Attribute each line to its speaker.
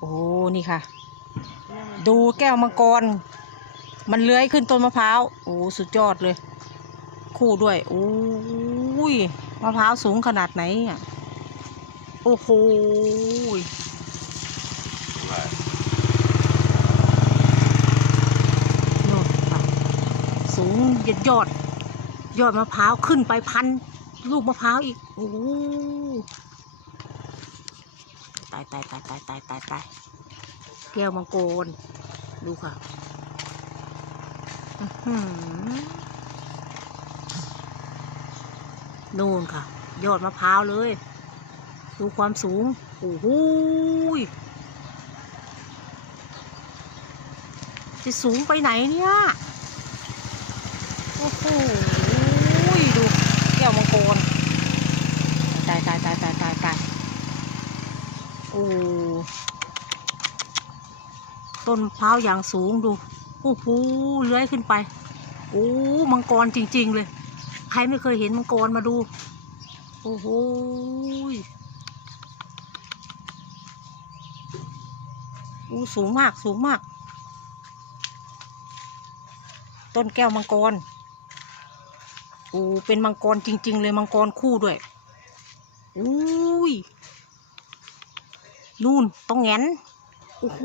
Speaker 1: โอ้ นี่ค่ะ ดูแก้วมังกร มันเลื้อยขึ้นต้นมะพร้าว โอ้ สุดยอดเลย คู่ด้วย โอ้ย มะพร้าวสูงขนาดไหนอะ โอ้โหยโน่นค่ะสูงยอดยอด ยอดมะพร้าวขึ้นไปพัน ลูกมะพร้าวอีก โอ้ ตายตายตายตายตายตายตายแก้วมังกรดูค่ะอือนู่นค่ะ ยอดมะพร้าวเลย ดูความสูง โอ้โหจะสูงไปไหนเนี่ย โอ้โหยดูแก้วมังกร ตายตายตายตายตายตายโอ้ต้นมะพร้าวอย่างสูงดูโอ้โหเลื้อยขึ้นไปโอ้มังกรจริง ๆ เลย ใครไม่เคยเห็นมังกรมาดู โอ้โหอู้สูงมากสูงมาก ต้นแก้วมังกรโอ้เป็นมังกรจริง ๆ เลยมังกรคู่ด้วยอุ้ย นู่นต้องแงนโอ้โห